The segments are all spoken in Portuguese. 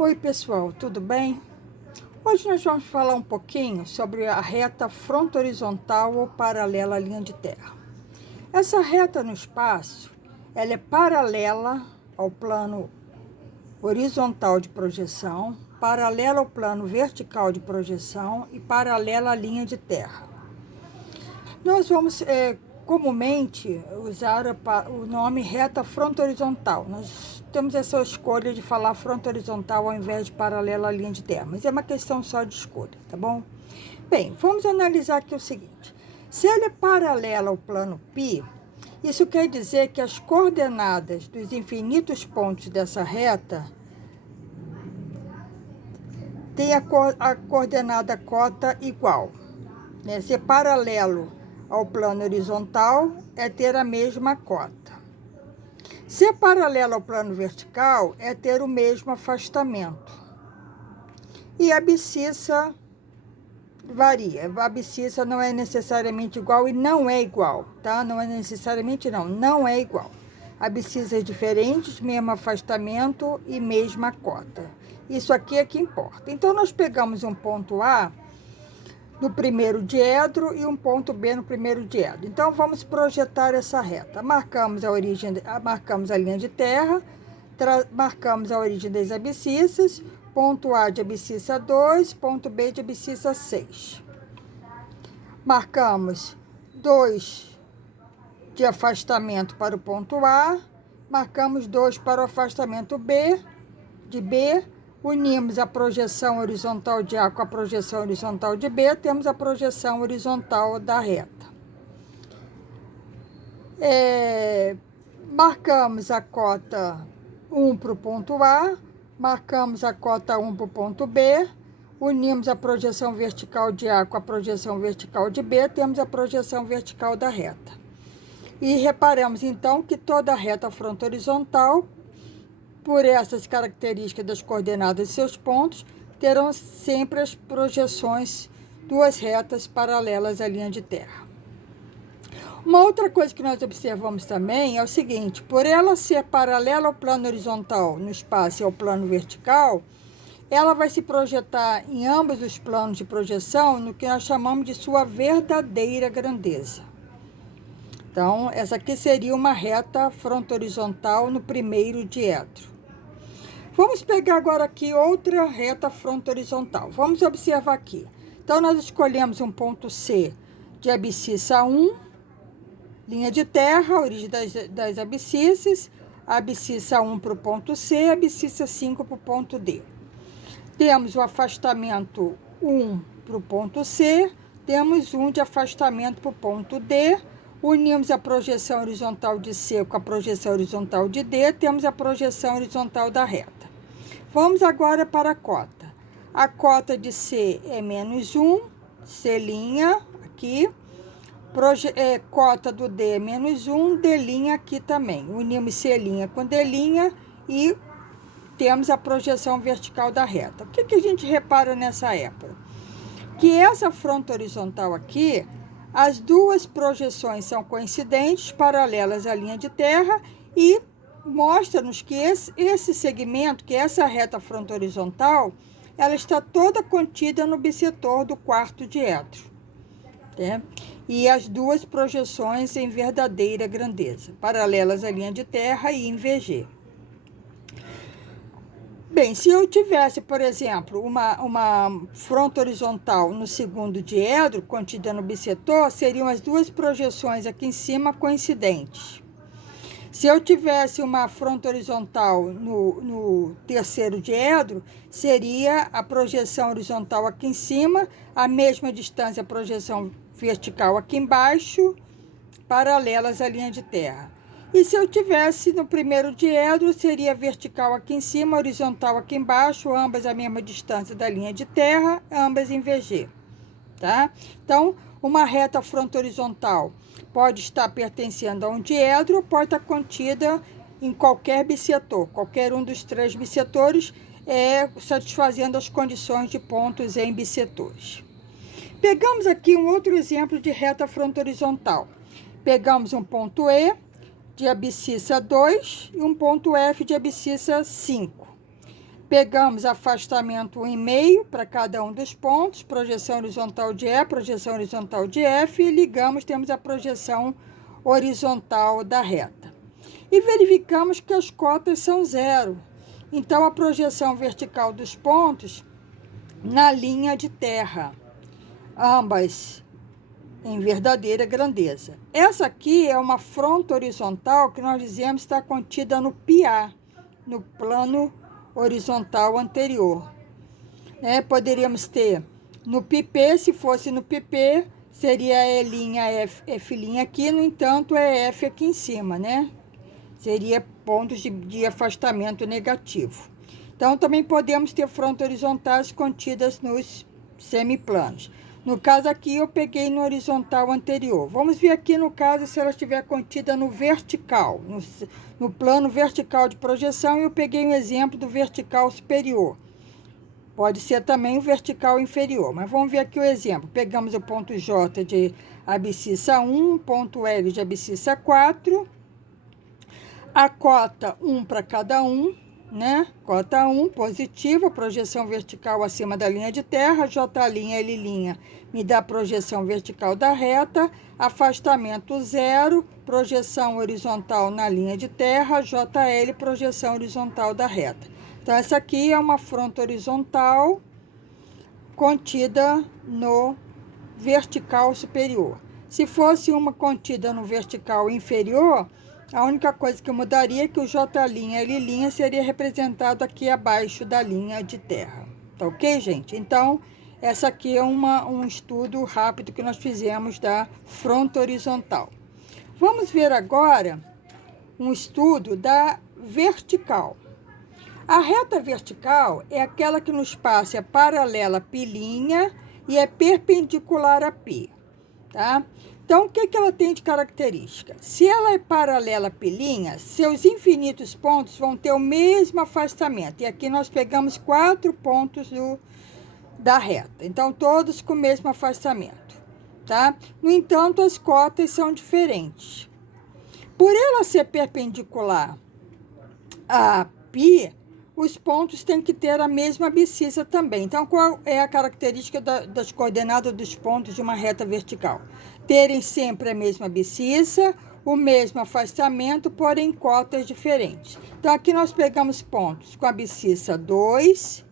Oi pessoal, tudo bem? Hoje nós vamos falar um pouquinho sobre a reta fronto-horizontal ou paralela à linha de terra. Essa reta no espaço, ela é paralela ao plano horizontal de projeção, paralela ao plano vertical de projeção e paralela à linha de terra. Nós vamos comumente usar o nome reta fronto-horizontal. Nós temos essa escolha de falar fronto-horizontal ao invés de paralela à linha de terra, mas é uma questão só de escolha, tá bom? Bem, vamos analisar aqui o seguinte. Se ele é paralelo ao plano π, isso quer dizer que as coordenadas dos infinitos pontos dessa reta têm a coordenada cota igual. Né? Ser paralelo ao plano horizontal é ter a mesma cota. Ser paralelo ao plano vertical é ter o mesmo afastamento. E a abscissa varia. A abscissa não é necessariamente igual e não é igual, tá? Não é necessariamente não é igual. Abscissas diferentes, mesmo afastamento e mesma cota. Isso aqui é que importa. Então, nós pegamos um ponto A no primeiro diedro e um ponto B no primeiro diedro. Então, vamos projetar essa reta. Marcamos a linha de terra, marcamos a origem das abscissas, ponto A de abscissa 2, ponto B de abscissa 6. Marcamos 2 de afastamento para o ponto A, marcamos 2 para o afastamento B, de B, unimos a projeção horizontal de A com a projeção horizontal de B, temos a projeção horizontal da reta. Marcamos a cota 1 para o ponto A, marcamos a cota 1 para o ponto B, unimos a projeção vertical de A com a projeção vertical de B, temos a projeção vertical da reta. E reparamos, então, que toda reta fronto-horizontal, por essas características das coordenadas de seus pontos, terão sempre as projeções duas retas paralelas à linha de terra. Uma outra coisa que nós observamos também é o seguinte: por ela ser paralela ao plano horizontal no espaço e ao plano vertical, ela vai se projetar em ambos os planos de projeção no que nós chamamos de sua verdadeira grandeza. Então, essa aqui seria uma reta fronto-horizontal no primeiro diedro. Vamos pegar agora aqui outra reta fronto-horizontal. Vamos observar aqui. Então, nós escolhemos um ponto C de abscissa 1, linha de terra, origem das abscissas, abscissa 1 para o ponto C, abscissa 5 para o ponto D. Temos o afastamento 1 para o ponto C, temos 1 de afastamento para o ponto D, unimos a projeção horizontal de C com a projeção horizontal de D, temos a projeção horizontal da reta. Vamos agora para a cota. A cota de C é menos 1, C', aqui. Cota do D é menos 1, D' aqui também. Unimos C' com D' e temos a projeção vertical da reta. O que a gente repara nessa época? Que essa fronto horizontal aqui, as duas projeções são coincidentes, paralelas à linha de terra, e mostra-nos que esse segmento, que essa reta fronto horizontal, ela está toda contida no bissetor do quarto diedro. Né? E as duas projeções em verdadeira grandeza, paralelas à linha de terra e em VG. Bem, se eu tivesse, por exemplo, uma fronto horizontal no segundo diedro, contida no bissetor, seriam as duas projeções aqui em cima coincidentes. Se eu tivesse uma fronto horizontal no terceiro diedro, seria a projeção horizontal aqui em cima, a mesma distância, a projeção vertical aqui embaixo, paralelas à linha de terra. E se eu tivesse no primeiro diedro, seria vertical aqui em cima, horizontal aqui embaixo, ambas a mesma distância da linha de terra, ambas em VG, tá? Então, uma reta fronto horizontal pode estar pertencendo a um diedro ou pode estar contida em qualquer bissetor, qualquer um dos três bissetores, satisfazendo as condições de pontos em bissetores. Pegamos aqui um outro exemplo de reta fronto horizontal. Pegamos um ponto E de abscissa 2 e um ponto F de abscissa 5. Pegamos afastamento 1,5 para cada um dos pontos, projeção horizontal de E, projeção horizontal de F, e ligamos, temos a projeção horizontal da reta. E verificamos que as cotas são zero. Então, a projeção vertical dos pontos na linha de terra, ambas em verdadeira grandeza. Essa aqui é uma fronta horizontal que nós dizemos está contida no PA, no plano horizontal anterior. Poderíamos ter no PP, se fosse no PP, seria E', F' aqui, no entanto, é F aqui em cima, né? Seria pontos de afastamento negativo. Então, também podemos ter frontas horizontais contidas nos semiplanos. No caso aqui, eu peguei no horizontal anterior. Vamos ver aqui, no caso, se ela estiver contida no vertical, no plano vertical de projeção, e eu peguei um exemplo do vertical superior. Pode ser também o vertical inferior, mas vamos ver aqui o exemplo. Pegamos o ponto J de abscissa 1, ponto L de abscissa 4, a cota 1 para cada um, né? Cota 1, positiva, projeção vertical acima da linha de terra, J', L', me dá projeção vertical da reta, afastamento 0, projeção horizontal na linha de terra, JL, projeção horizontal da reta. Então, essa aqui é uma fronta horizontal contida no vertical superior. Se fosse uma contida no vertical inferior, a única coisa que mudaria é que o J', L' seria representado aqui abaixo da linha de terra. Tá ok, gente? Então, essa aqui é um estudo rápido que nós fizemos da fronta horizontal. Vamos ver agora um estudo da vertical. A reta vertical é aquela que no espaço é paralela a π' e é perpendicular a π, tá? Então, o que ela tem de característica? Se ela é paralela a π', seus infinitos pontos vão ter o mesmo afastamento. E aqui nós pegamos 4 pontos da reta. Então, todos com o mesmo afastamento, tá? No entanto, as cotas são diferentes. Por ela ser perpendicular a π, os pontos têm que ter a mesma abscissa também. Então, qual é a característica das coordenadas dos pontos de uma reta vertical? Terem sempre a mesma abscissa, o mesmo afastamento, porém cotas diferentes. Então, aqui nós pegamos pontos com abscissa 2,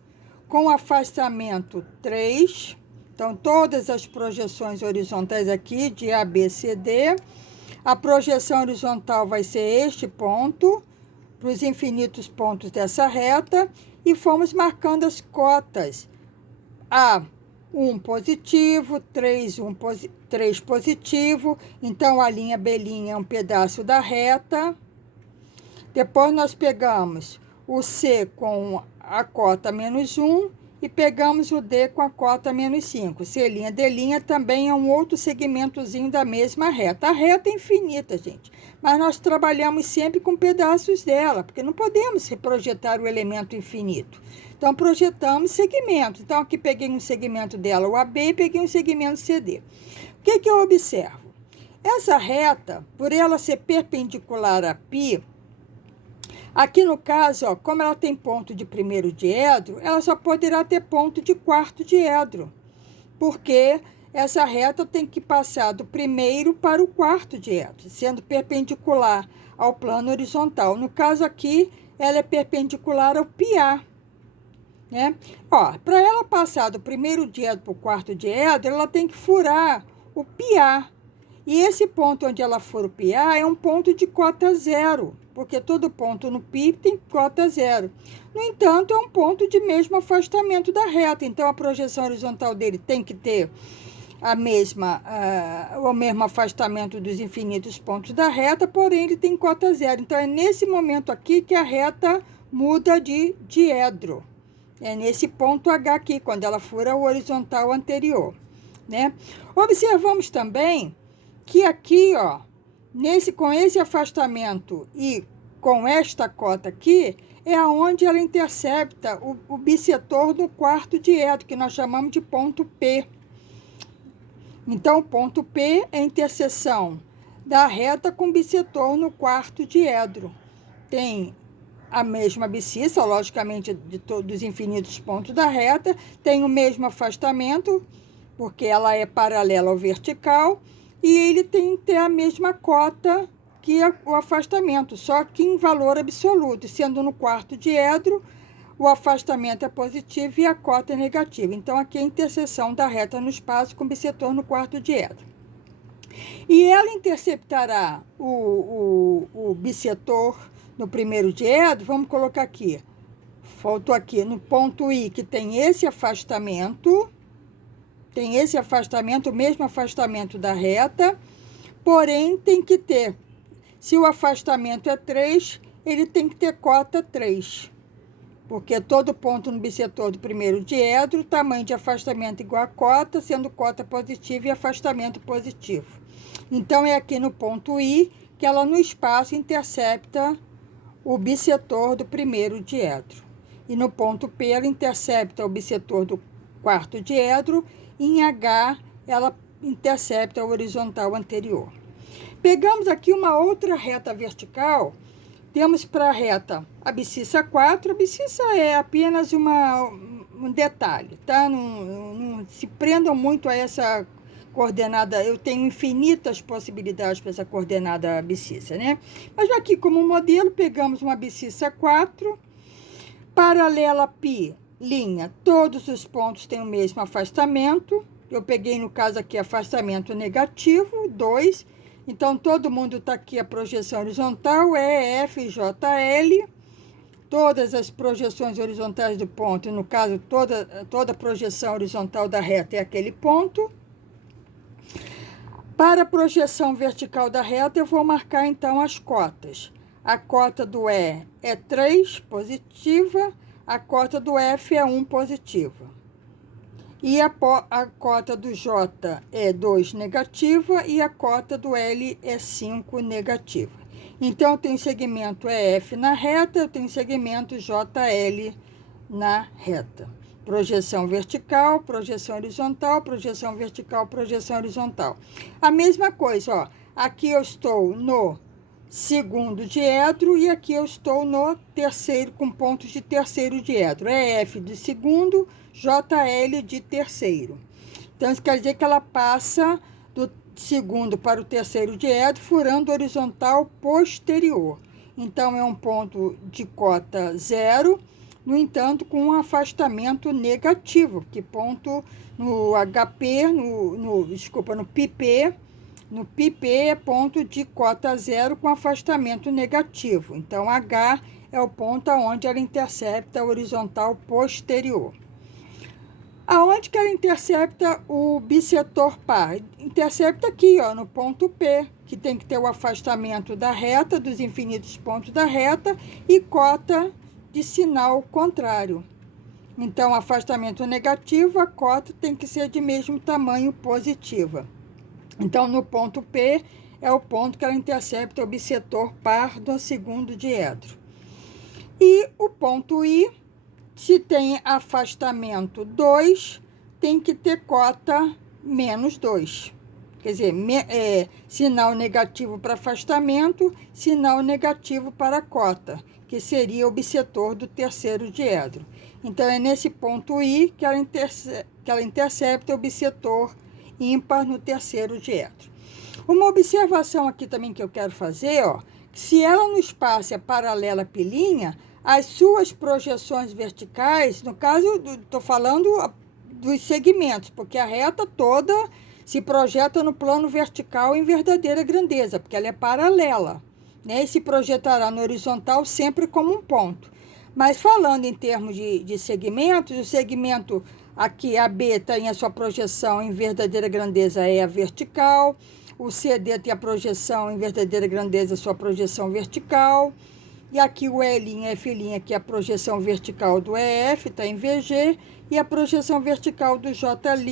com afastamento 3. Então, todas as projeções horizontais aqui de A, B, C, D. A projeção horizontal vai ser este ponto, para os infinitos pontos dessa reta, e fomos marcando as cotas. A1 positivo, 3 positivo, então a linha B' é um pedaço da reta. Depois nós pegamos o C com a cota -1 e pegamos o D com a cota -5. C', D' também é um outro segmentozinho da mesma reta. A reta é infinita, gente, mas nós trabalhamos sempre com pedaços dela, porque não podemos reprojetar o elemento infinito. Então, projetamos segmentos. Então, aqui peguei um segmento dela, o AB, e peguei um segmento CD. O que eu observo? Essa reta, por ela ser perpendicular a π, aqui no caso, ó, como ela tem ponto de primeiro diedro, ela só poderá ter ponto de quarto diedro, porque essa reta tem que passar do primeiro para o quarto diedro, sendo perpendicular ao plano horizontal. No caso aqui, ela é perpendicular ao PA, né? Ó, para ela passar do primeiro diedro para o quarto diedro, ela tem que furar o PA. E esse ponto onde ela fura o PA é um ponto de cota 0, porque todo ponto no π tem cota 0. No entanto, é um ponto de mesmo afastamento da reta. Então, a projeção horizontal dele tem que ter o mesmo afastamento dos infinitos pontos da reta, porém, ele tem cota 0. Então, é nesse momento aqui que a reta muda de diedro. É nesse ponto H aqui, quando ela fura o horizontal anterior, né? Observamos também que aqui, ó, com esse afastamento e com esta cota aqui, é aonde ela intercepta o bissetor no quarto diedro, que nós chamamos de ponto P. Então, o ponto P é a interseção da reta com bissetor no quarto diedro. Tem a mesma abscissa, logicamente, de todos os infinitos pontos da reta, tem o mesmo afastamento, porque ela é paralela ao vertical, e ele tem que ter a mesma cota que o afastamento, só que em valor absoluto, sendo no quarto diedro, o afastamento é positivo e a cota é negativa. Então, aqui é a interseção da reta no espaço com o bissetor no quarto diedro. E ela interceptará o bissetor no primeiro diedro, vamos colocar aqui, faltou aqui, no ponto I, que tem esse afastamento, o mesmo afastamento da reta, porém tem que ter, se o afastamento é 3, ele tem que ter cota 3, porque todo ponto no bissetor do primeiro diedro, tamanho de afastamento igual a cota, sendo cota positiva e afastamento positivo. Então, é aqui no ponto I que ela no espaço intercepta o bissetor do primeiro diedro. E no ponto P ela intercepta o bissetor do quarto diedro, e em H ela intercepta o horizontal anterior. Pegamos aqui uma outra reta vertical. Temos para a reta abscissa 4, a abscissa é apenas um detalhe, tá? Não se prendam muito a essa coordenada, eu tenho infinitas possibilidades para essa coordenada abscissa, né? Mas aqui como modelo, pegamos uma abscissa 4, paralela π, linha, todos os pontos têm o mesmo afastamento, eu peguei no caso aqui afastamento negativo, 2, então todo mundo está aqui a projeção horizontal, EF, JL, todas as projeções horizontais do ponto, no caso toda a projeção horizontal da reta é aquele ponto. Para a projeção vertical da reta, eu vou marcar, então, as cotas. A cota do E é 3, positiva. A cota do F é 1, positiva. E a cota do J é 2, negativa. E a cota do L é 5, negativa. Então, eu tenho segmento EF na reta, eu tenho segmento JL na reta. Projeção vertical, projeção horizontal, projeção vertical, projeção horizontal. A mesma coisa, ó. Aqui eu estou no segundo diedro e aqui eu estou no terceiro, com pontos de terceiro diedro. EF de segundo, JL de terceiro. Então, isso quer dizer que ela passa do segundo para o terceiro diedro, furando horizontal posterior. Então, é um ponto de cota 0, no entanto, com um afastamento negativo, que ponto no HP, no PP é ponto de cota 0 com afastamento negativo. Então, H é o ponto onde ela intercepta a horizontal posterior. Aonde que ela intercepta o bissetor par? Intercepta aqui, ó, no ponto P, que tem que ter o afastamento da reta, dos infinitos pontos da reta, e cota de sinal contrário. Então, afastamento negativo, a cota tem que ser de mesmo tamanho positiva. Então, no ponto P, é o ponto que ela intercepta o bissetor par do segundo diedro. E o ponto I, se tem afastamento 2, tem que ter cota menos 2. Quer dizer, sinal negativo para afastamento, sinal negativo para cota, que seria o bissetor do terceiro diedro. Então, é nesse ponto I que ela intercepta o bissetor ímpar no terceiro diedro. Uma observação aqui também que eu quero fazer, ó, que se ela no espaço é paralela à pilinha, as suas projeções verticais, no caso, estou falando dos segmentos, porque a reta toda se projeta no plano vertical em verdadeira grandeza, porque ela é paralela, né? E se projetará no horizontal sempre como um ponto. Mas falando em termos de segmentos, o segmento aqui, AB, tem a sua projeção em verdadeira grandeza, é a vertical. O CD tem a projeção em verdadeira grandeza, sua projeção vertical. E aqui o E', F', que é a projeção vertical do EF, está em VG. E a projeção vertical do J', L'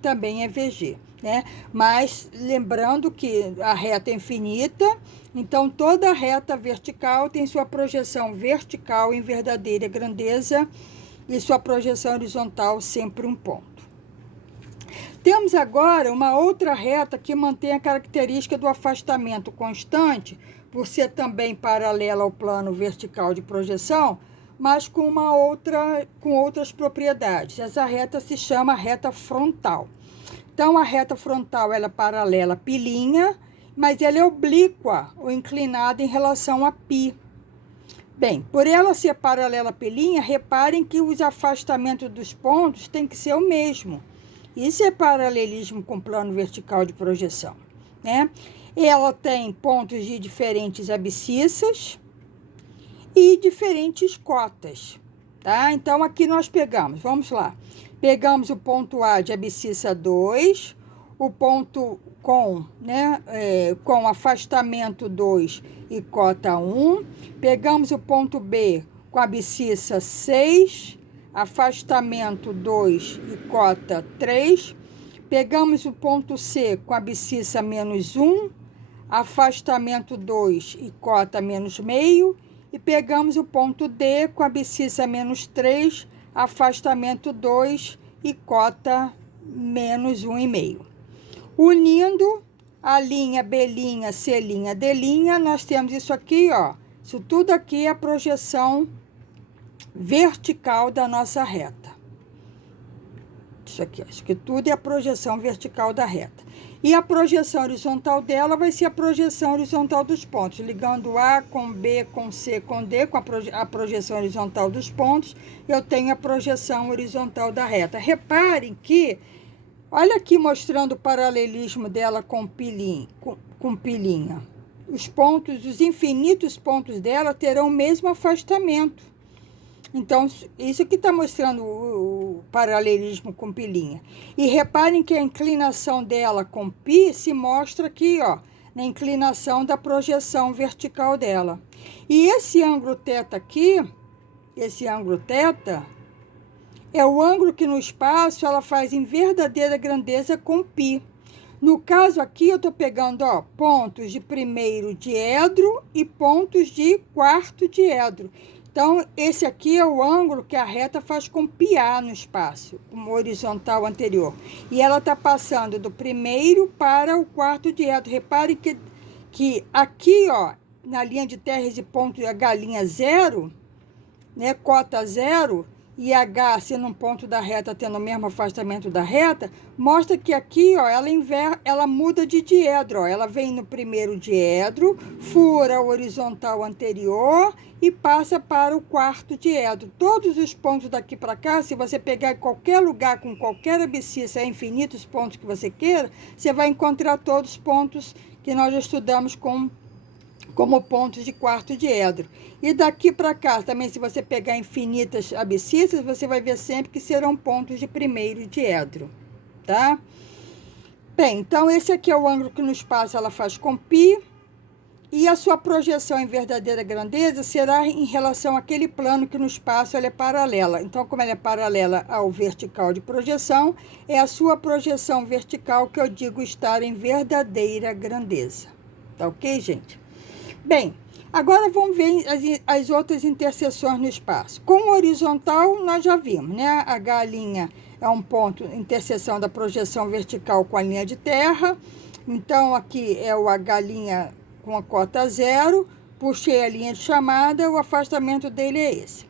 também é VG, né? Mas lembrando que a reta é infinita, então toda reta vertical tem sua projeção vertical em verdadeira grandeza e sua projeção horizontal sempre um ponto. Temos agora uma outra reta que mantém a característica do afastamento constante, por ser também paralela ao plano vertical de projeção, mas com outras propriedades. Essa reta se chama reta frontal. Então, a reta frontal ela é paralela à pilinha, mas ela é oblíqua ou inclinada em relação a π. Bem, por ela ser paralela à pilinha, reparem que os afastamentos dos pontos tem que ser o mesmo. Isso é paralelismo com o plano vertical de projeção, né? Ela tem pontos de diferentes abscissas e diferentes cotas, tá? Então, aqui nós pegamos, vamos lá. Pegamos o ponto A de abscissa 2, o ponto com afastamento 2 e cota 1. Pegamos o ponto B com abscissa 6, afastamento 2 e cota 3. Pegamos o ponto C com abscissa menos 1, afastamento 2 e cota menos meio. E pegamos o ponto D com abscissa menos 3, afastamento 2 e cota menos 1,5. Unindo a linha B', C', D', nós temos isso aqui, ó. Isso tudo aqui é a projeção vertical da nossa reta. Isso aqui, ó, isso aqui tudo é a projeção vertical da reta. E a projeção horizontal dela vai ser a projeção horizontal dos pontos, ligando A com B, com C, com D, com a projeção horizontal dos pontos, eu tenho a projeção horizontal da reta. Reparem que, olha aqui mostrando o paralelismo dela com pilinha. Os pontos, os infinitos pontos dela terão o mesmo afastamento. Então, isso aqui está mostrando o paralelismo com pilinha. E reparem que a inclinação dela com π se mostra aqui, ó, na inclinação da projeção vertical dela. E esse ângulo θ aqui, esse ângulo θ, é o ângulo que no espaço ela faz em verdadeira grandeza com π. No caso aqui, eu estou pegando, ó, pontos de primeiro diedro e pontos de quarto diedro. Então, esse aqui é o ângulo que a reta faz com πA no espaço, como horizontal anterior. E ela está passando do primeiro para o quarto diedro. Reparem que aqui, ó, na linha de terra e ponto H' 0, né, cota 0, e H sendo um ponto da reta tendo o mesmo afastamento da reta, mostra que aqui, ó, ela muda de diedro, ó, ela vem no primeiro diedro, fura o horizontal anterior e passa para o quarto diedro. Todos os pontos daqui para cá, se você pegar em qualquer lugar com qualquer abscissa, infinitos pontos que você queira, você vai encontrar todos os pontos que nós já estudamos como pontos de quarto diedro. E daqui para cá, também, se você pegar infinitas abscissas, você vai ver sempre que serão pontos de primeiro diedro, tá? Bem, então, esse aqui é o ângulo que no espaço ela faz com π, e a sua projeção em verdadeira grandeza será em relação àquele plano que no espaço ela é paralela. Então, como ela é paralela ao vertical de projeção, é a sua projeção vertical que eu digo estar em verdadeira grandeza. Tá ok, gente? Bem, agora vamos ver as outras interseções no espaço. Com o horizontal, nós já vimos, né? H' é um ponto, interseção da projeção vertical com a linha de terra. Então, aqui é o H' com a cota 0. Puxei a linha de chamada, o afastamento dele é esse.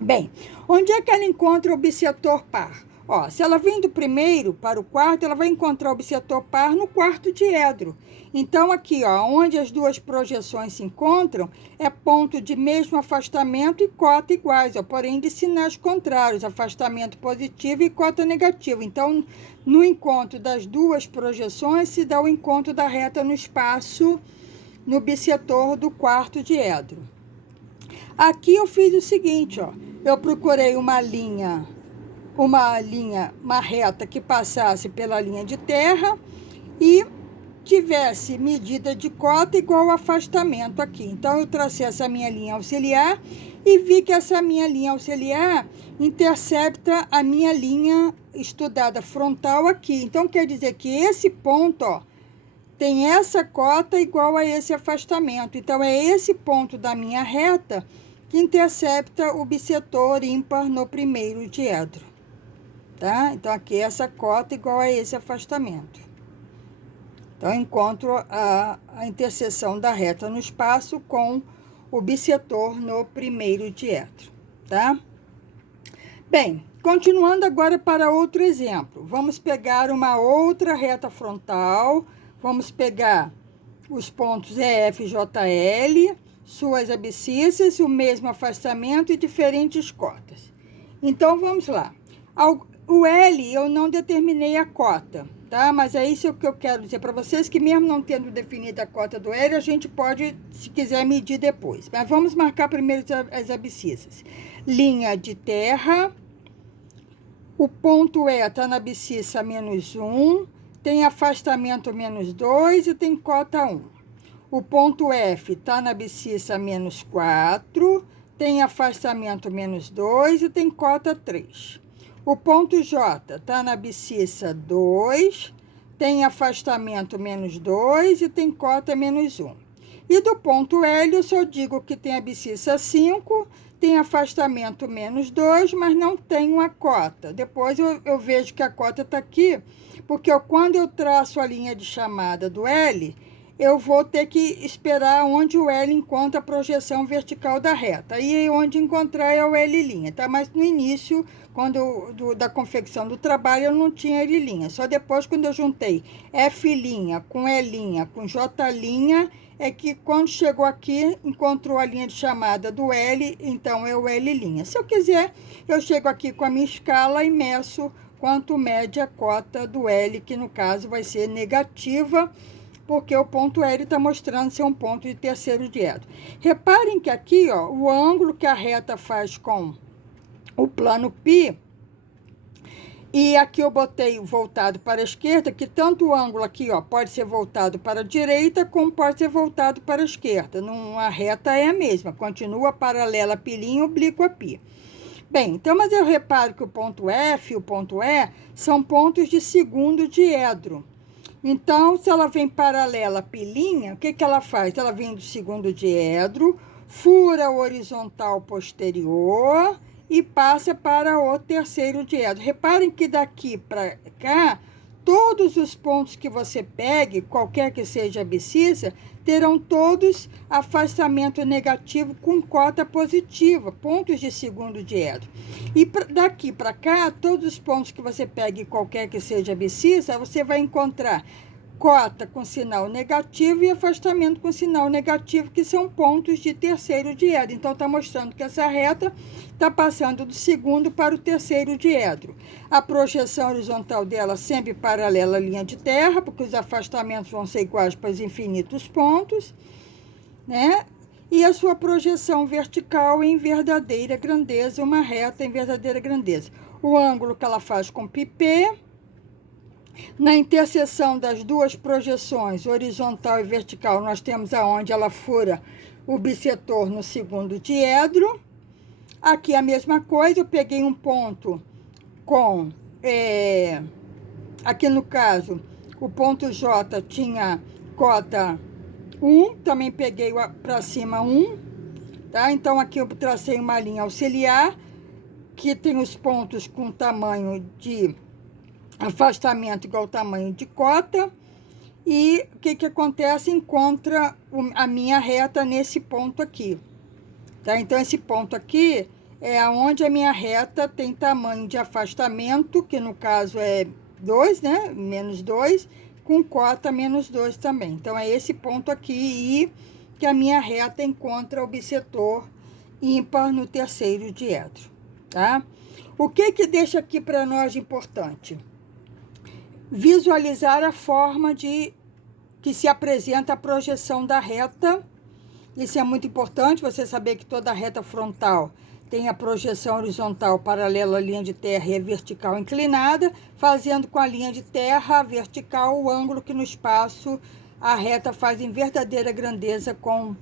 Bem, onde é que ela encontra o bissetor par? Ó, se ela vem do primeiro para o quarto, ela vai encontrar o bissetor par no quarto diedro. Então, aqui, ó, onde as duas projeções se encontram, é ponto de mesmo afastamento e cota iguais, ó, porém de sinais contrários, afastamento positivo e cota negativo. Então, no encontro das duas projeções, se dá o encontro da reta no espaço, no bissetor do quarto diedro. Aqui eu fiz o seguinte, ó, eu procurei uma reta que passasse pela linha de terra e tivesse medida de cota igual ao afastamento aqui. Então, eu tracei essa minha linha auxiliar e vi que essa minha linha auxiliar intercepta a minha linha estudada frontal aqui. Então, quer dizer que esse ponto, ó, tem essa cota igual a esse afastamento. Então, é esse ponto da minha reta que intercepta o bissetor ímpar no primeiro diedro. Tá? Então, aqui essa cota igual a esse afastamento. Então, eu encontro a interseção da reta no espaço com o bissetor no primeiro diedro, tá? Bem, continuando agora para outro exemplo. Vamos pegar uma outra reta frontal, vamos pegar os pontos EF e JL, suas abscissas, o mesmo afastamento e diferentes cotas. Então, vamos lá. O L eu não determinei a cota, tá? Mas é isso que eu quero dizer para vocês, que mesmo não tendo definido a cota do L, a gente pode, se quiser, medir depois. Mas vamos marcar primeiro as abscissas. Linha de terra, o ponto E está na abscissa -1, tem afastamento -2 e tem cota 1. O ponto F está na abscissa -4, tem afastamento -2 e tem cota 3. O ponto J está na abscissa 2, tem afastamento -2 e tem cota -1. E do ponto L, eu só digo que tem abscissa 5, tem afastamento -2, mas não tem uma cota. Depois eu vejo que a cota está aqui, porque quando eu traço a linha de chamada do L, eu vou ter que esperar onde o L encontra a projeção vertical da reta. E onde encontrar é o L', tá? Mas no início, da confecção do trabalho, eu não tinha L'. Só depois, quando eu juntei F' com E', com J', é que quando chegou aqui, encontrou a linha de chamada do L, então é o L'. Se eu quiser, eu chego aqui com a minha escala e meço quanto mede a cota do L, que no caso vai ser negativa, porque o ponto L está mostrando ser um ponto de terceiro diedro. Reparem que aqui, ó, o ângulo que a reta faz com o plano π, e aqui eu botei voltado para a esquerda, que tanto o ângulo aqui, ó, pode ser voltado para a direita, como pode ser voltado para a esquerda. A reta é a mesma, continua paralela a π', oblíqua a π. Bem, então, mas eu reparo que o ponto F e o ponto E são pontos de segundo diedro. Então, se ela vem paralela a π', o que ela faz? Ela vem do segundo diedro, fura o horizontal posterior e passa para o terceiro diedro. Reparem que daqui para cá, todos os pontos que você pegue, qualquer que seja a abscissa, terão todos afastamento negativo com cota positiva, pontos de segundo diedro. E daqui para cá, todos os pontos que você pegue, qualquer que seja a abscissa, você vai encontrar cota com sinal negativo e afastamento com sinal negativo, que são pontos de terceiro diedro. Então, está mostrando que essa reta está passando do segundo para o terceiro diedro. A projeção horizontal dela sempre paralela à linha de terra, porque os afastamentos vão ser iguais para os infinitos pontos, né? E a sua projeção vertical em verdadeira grandeza, uma reta em verdadeira grandeza. O ângulo que ela faz com πp, na interseção das duas projeções, horizontal e vertical, nós temos aonde ela fura o bissetor no segundo diedro. Aqui a mesma coisa, eu peguei um ponto com, aqui no caso, o ponto J tinha cota 1, também peguei para cima 1, tá? Então, aqui eu tracei uma linha auxiliar, que tem os pontos com tamanho de afastamento igual ao tamanho de cota, e o que acontece? Encontra a minha reta nesse ponto aqui, tá? Então, esse ponto aqui é onde a minha reta tem tamanho de afastamento, que no caso é 2, né? -2, com cota -2 também. Então, é esse ponto aqui e que a minha reta encontra o bissetor ímpar no terceiro diedro, tá? O que deixa aqui para nós de importante? Visualizar a forma que se apresenta a projeção da reta. Isso é muito importante, você saber que toda reta frontal tem a projeção horizontal paralela à linha de terra e a vertical inclinada, fazendo com a linha de terra a vertical o ângulo que no espaço a reta faz em verdadeira grandeza com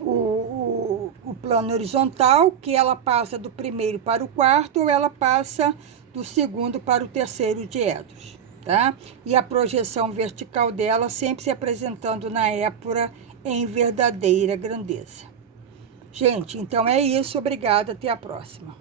o plano horizontal, que ela passa do primeiro para o quarto, ou ela passa do segundo para o terceiro diedros, tá? E a projeção vertical dela sempre se apresentando na épura em verdadeira grandeza. Gente, então é isso. Obrigada. Até a próxima.